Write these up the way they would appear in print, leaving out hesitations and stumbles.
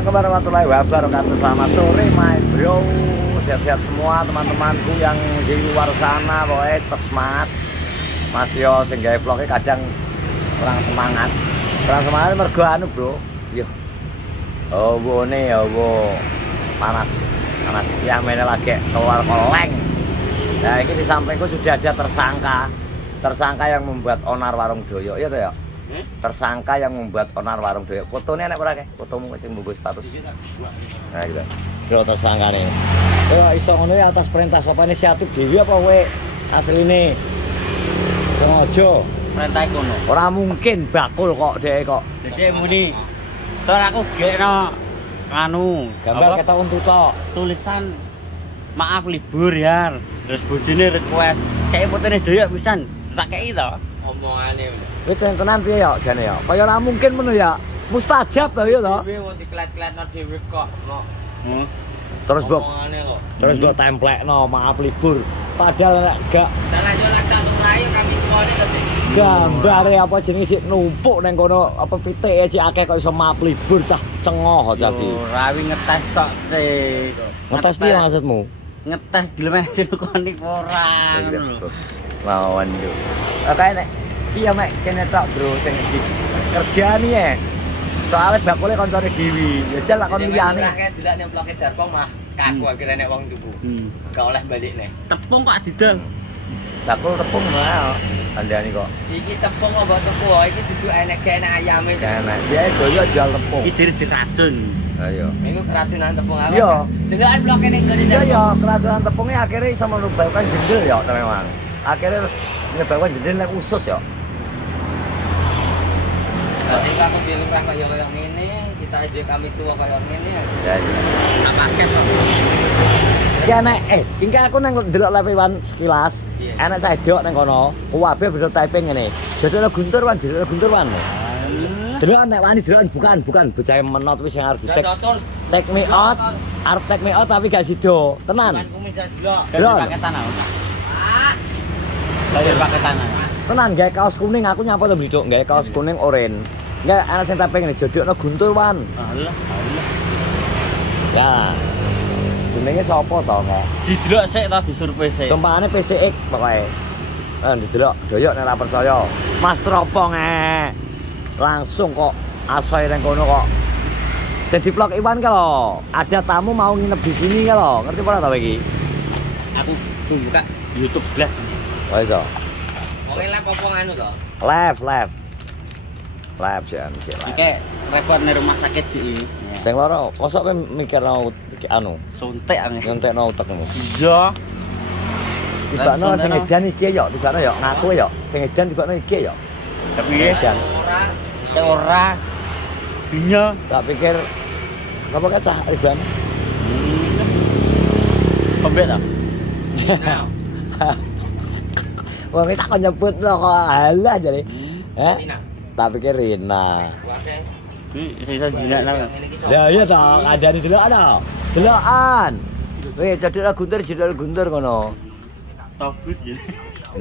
Assalamualaikum warahmatullahi wabarakatuh. Selamat sore my bro. Sehat-sehat semua teman-temanku yang di luar sana. Pokoknya tetap semangat. Mas yo sing gawe vlognya kadang kurang semangat. Kurang semangat mergo anu bro. Yo. Oh bone ya wo. Panas. Panas. Ya mene lagi keluar koleng. Nah ini di sampingku sudah ada tersangka. Tersangka yang membuat onar warung doyok. Iya toh ya? Tersangka yang membuat onar warung doyok. Fotonya enak ora ke? Fotomu sing mbungkus status. Nah gitu. Bro tersangka nih. Oh iso ngono ya atas perintah sapa inisiatif dhewe apa kowe asline? Sengaja. Perintah kono. Ora mungkin bakul kok dhek kok. Dek muni. Tor aku gekno anu Gambar kata untuk tok. tulisan maaf libur ya. Terus bojone request kayak fotone doyok pisan. Tak kei to. Omongane. Wis tenan piye ya jane ya? Kaya ora mungkin ngono ya. Mustajab to ya to. Dhewe wong diklet-kletno dhewe kok. Terus mbok templekno maaf libur. Padahal nek gak Dalan rayo kami tuane to. gambare apa jenenge sik numpuk nang kono apa pitike sik akeh kok iso maaf libur cah cengoh jadi. Rawi ngetes tok, Cek. Ngetes piye maksudmu? Ngetes gelem konik ora. Lawan yo. Oke nek iya mek kene tok bro sing kerjane ya. Soale bakule kancane dhewe. Ya jal lakon liyane. Nek delok ning bloke Darpong mah kaku akhire nek wong tuku. Gak oleh balik nih. Tepung kok didol. Bakul tepung wae. Andani kok. Iki tepung kok mbok tuku. Iki dudu enek enek ayame. Enak. Dia doyok jual tepung. Iki jere diracun. Ayo. Iku keracunan tepung aku. Iya. Delokan bloke ning gone. Iya ya, keracunan tepungnya akhirnya bisa menyebabkan jendel ya memang. Akhirnya terus menyebabkan jendel nek usus ya. Berarti aku bilang ra kaya ngene, kita aja kami tua kaya ngene. Ya iya. Tak paket kok. Ya nek iki aku nang ndelok lewewan sekilas. Enak cah edok nang kono. Kuwabe bener typing ngene. Jadul Guntur wan, jadul Guntur wan. Delok nek wani delok bukan bocah menot wis sing arep ditek. Take me out. Arep take me out tapi gak sido. Tenan. Delok paketan aku. Ah. Bayar paketan. Tenan gawe kaos kuning aku nyapa to Briduk, gawe kaos kuning oren. Enggak ana sing typing ngene jodokno Guntur wan. Allah. Ya. Jenenge sapa to kok? Didelok sik ta disurvei sik. Tumpakane PCX pokoke. Didelok doyok nek ora percaya. Mas Tropong langsung kok asoy nang kono kok. Jadi vlog Iwan kalau ada tamu mau nginep di sini kalau ngerti apa tau iki? Aku tunggu Kak YouTube Blast. Oh iso. Oke live apa anu to? Live jan. Iki repot ning rumah sakit sih. Sing loro, kosok kowe mikirno anu, Suntik aneh. nyontekno utekmu. Iya. Tibakno sing edan iki ya, tibakno ya ngaku ya. Sing edan tibakno iki ya. Tapi ya ora. Dunya Tak pikir apa kae cah Iban? Pembek ta? Wong iki tak nyebut lho kok halah jare. Tak pikir Rina. Sisa jinak nang. Ya iya ta, kandhani delokan to. Delokan. Weh, jadul Guntur kono. Tobus ya.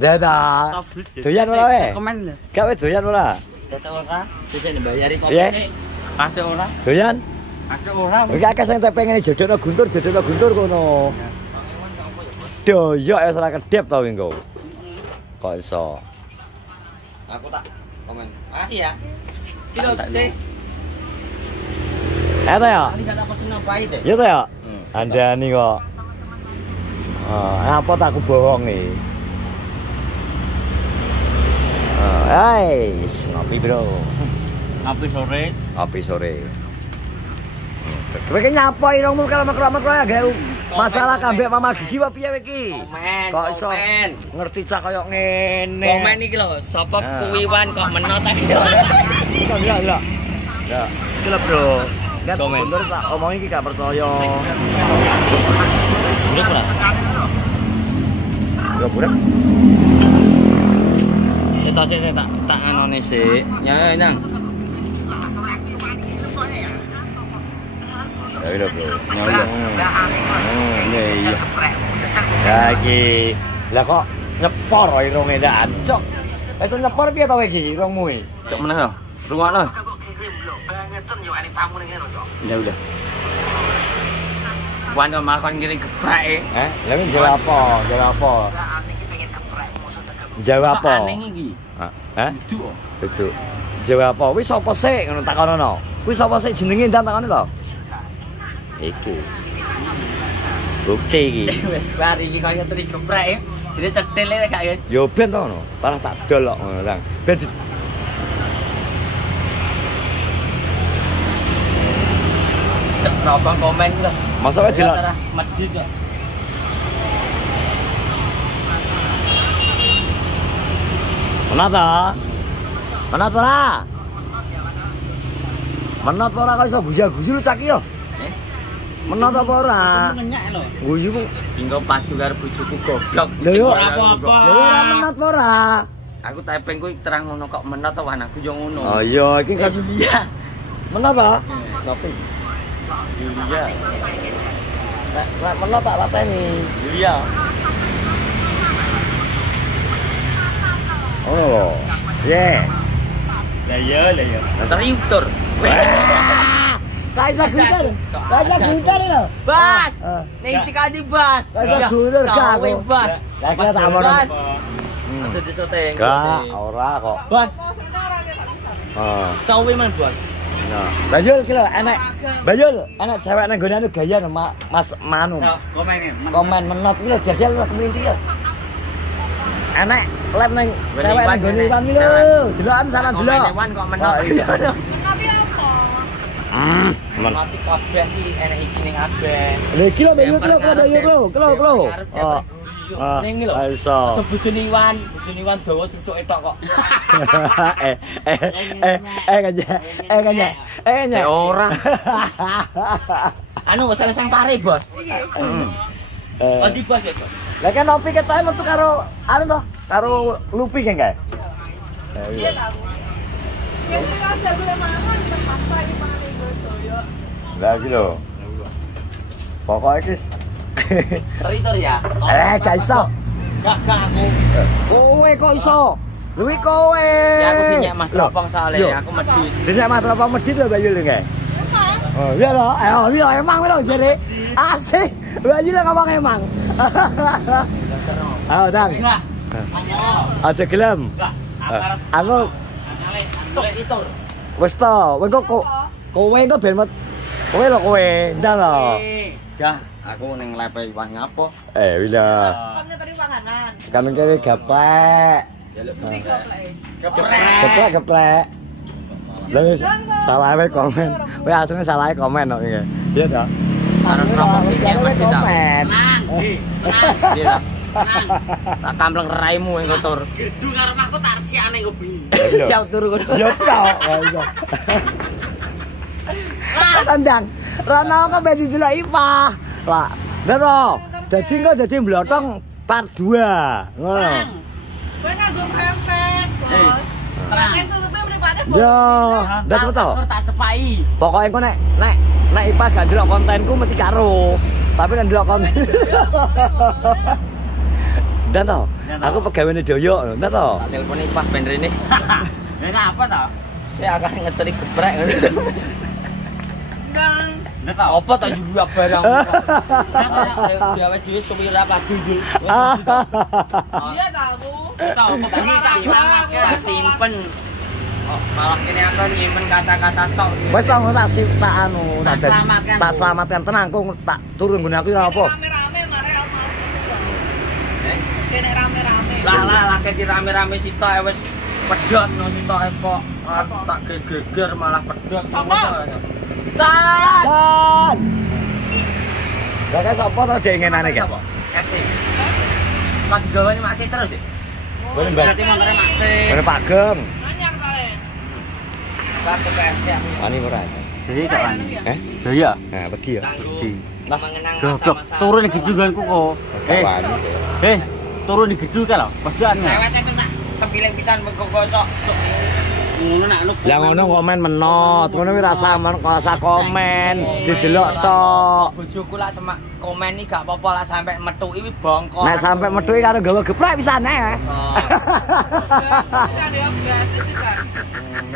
Ya ta. Tobus. Doyan ora we? Komen. Gak we doyan ora? Data ora. Sesuk mbayari kopi Iya. sik. Pasti ora. Doyan? Pasti ora. Iki akeh sing pengen jadul Guntur kono. Doyok ya ora kedep to engko. Kok iso? Aku tak komen. Makasih ya. Kilo C. Ta ya? Ini kata pesen apa itu? Ya ta ya? Andani kok. Apa tak aku bohong nih? Ngopi bro. Ngopi sore. Kowe ki nyapa irungmu kalau makro-makro ya gawe masalah kambek Mama Gigi apa piye iki? Komen. Kok iso ngerti cah koyo ngene. Komen iki lho, sapa kuwiwan kok menot ta? Ya. Iki lho bro. Enggak Komen. Guntur tak omong iki gak percaya. Buruk ora? Ya buruk. Saya tak anone sik. Nyang. Ya udah bro. Nyolong. Iya. Lagi. Lah kok nyepor irunge dak, Cok. Wis nyepor piye to iki irungmu iki? Cok meneh to? Rungokno. Ya udah. Wan kok malah kon ngiring geprek e. Lah iki jawab apa? Jawab apa? Jawab apa? Aneh iki. Hah? Duduk. Duduk. Jawab apa? Wis sapa sik ngono takonono. Kuwi sapa sik jenenge ndan takone lho. Iki. Bukti iki. Wis bar iki kaya teri geprek e. Jadi cetil e gak ya. Yo ben to ngono. Parah tak dol kok ngono Tang. Ben Kenapa komen lho. masa wae dilok. Medit kok. Menata. Menat ora? Menat ora kok iso guyu-guyu lu cak yo. Menat apa ora? Ngenyak lho. Guyu ku. Tinggal padu karo bojoku goblok. Lho yo. Ora apa-apa. Lho ora menat apa ora? Aku tepeng kuwi terang ngono kok menat to anakku yo ngono. Oh iya iki kas Iya. menat ta? Tapi Iya. lek menat tak lateni. Iya. Oh lho. Ye. Lah ya. Teriutur. Kaisa guter. Kaisa guter lho. Bas. Ah. Ning dikadi bas. Kaisa guter gak Sawe aku. bas. Lah kira tak mau. Bas. Hmm. Ada di syuting. Gak, ora kok. Bas. Oh. Sawe man bas. Nah, Bayul kira enak. Bayul, enak cewek nang gone anu gaya Mas Manu. Komen menot lho jajal lho keminti ya. Enak lep nang cewek nang gone Iwan lho. Delokan salah delok. Wan kok menot. Menot. Menot kabeh iki enak isine kabeh. Lha iki lho Bayul klo. Oh. Ning lho. Iso. Bojone Iwan dawa cucuke tok kok. Kanya. Ora. Anu sang pare, Bos. Oh, di Bos ya, Bos. Lah kan Nopi ketoke metu karo anu to, karo Lupi kan kae. Iya ta, Bu. Ya iki kan jebule mangan pasta iki mangan iku doyo. Lah iki lho. Pokoke iki Teritor ya. gak iso. Gak aku. Kowe kok iso? Luwi kowe. Ya aku dinyek Mas Tropong soalé aku medit. Dinyek Mas Tropong medit lho Bayu lho kae. Oh, iya lho. Iya emang lho jere. Asik. Bayu lho ngomong emang. Ayo, Dang. Enggak. Aja gelem. Aku Teritor. wis to, kowe kok kowe kok ben kowe lho kowe, ndak lho. Gah, aku ning lepe Iwan ngapo? Wila. Kon ngeteri panganan. Kan kene gaplek. Jaluk Geprek. Lah wis salah wae komen. Kowe asline salah komen kok iki. Iya ta? Karo rokok iki mesti ta. Komen. Tenang. Iya. Tenang. Tak kampleng raimu yang kotor. Gedu karo aku tak resikane kopi. Jauh turu kono. Yo to. Tandang. Rono kok ben dijelok Ipah. Lah, ndero. Dadi kok dadi mblotong part 2. Ngono. Kowe nganggo krempek, Bos. Krempek tutupe mripate bos. Yo, ndak to. Tak cepai. Pokoke engko nek Ipah gak ndelok kontenku mesti karo. Tapi nek ndelok konten. Ndak to. Aku pegawene Doyok lho, ndak to. Tak telepon Ipah ben rene. Lah apa to? Saya akan ngeteri geprek ngono. Gang. Ndak to. Apa tak juga barang. Saya gawe dhewe suwira padu iki. Iya ta, Bu. Itu apa tadi tak selamatkan. Tak simpen. Oh, malah kene aku nyimpen kata-kata tok. Wes tak tak anu, Tak selamatkan, tak Bu. selamatkan tenang aku tak turun ngene aku ora apa. Rame-rame mare aku. Kene rame-rame. Lah kene rame-rame sitok wis pedhot no sitok kok. Tak geger malah pedhot. Dan. Lah kan sapa to jenenane kan? FC. Pas gawane masih terus sih. Boleh Berarti motornya masih. Boleh Pagem. Anyar paling. Satu ke FC aku. Wani ora. Jadi gak wani. Doya. Nah, pergi ya. Pergi. Mengenang Goblok, turun di gedunganku kok. Turun di gedung ka lho. Padahal Cewek itu nak kepilih pisan megogosok. ngono nak lu. Lah ngono komen menot, ngono kuwi rasa komen, didelok tok. Bojoku lak semak komen iki gak apa-apa lah sampai metuki wi bongkok. Nek sampe metuki karo gawe geprek pisan Oh. Kan yo gratis kan.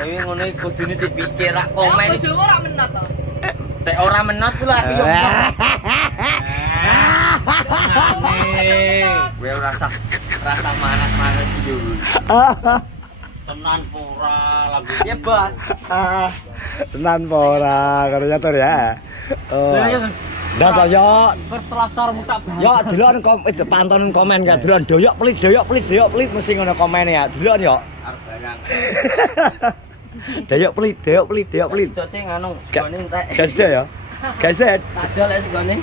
Tapi ngono iki kudune dipikir rak Komen. komen. Bojomu ora menat to. Nek ora menot ku lagi yo. Gue rasa manas yo. Tenan pura lagu. Ya bos. Tenan pora katanya tur ya. Oh. Ndak to yo. Bertelakar mutak banget. Yo delok pantun komen ka delok doyok pelit mesti ngono komen ya. Delok yo. Arep barang. Doyok pelit. Doce nganu segone entek. Gas ya. Gas. Ada lek segone.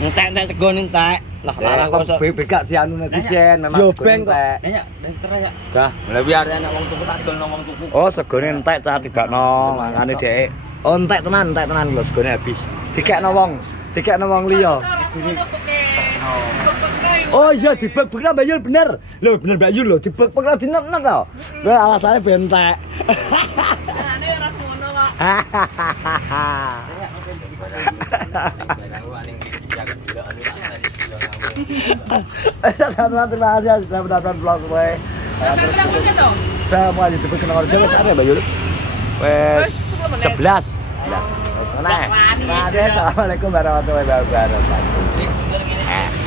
Entek segone entek. Lah larang kok begak dianu netizen memang segone entek. Ya, pinter ya. Gah, Lah biar ana wong tuku tak dolno wong tuku. oh segone entek cah tibakno, makane dhek. Oh entek tenan lho segone habis. Dikekno wong liya. Oh iya dibek-bekno Mbak Yul bener. Lho bener Mbak Yul lho dibek-bekno dinet-net to. Lho alasane bentek. Nah, ini ora ngono kok. Terima kasih sudah menonton vlog gue. Berapa to? Semua YouTube kenal aja wes ada Mbak Yul. Wes 11. Nah, assalamualaikum warahmatullahi wabarakatuh.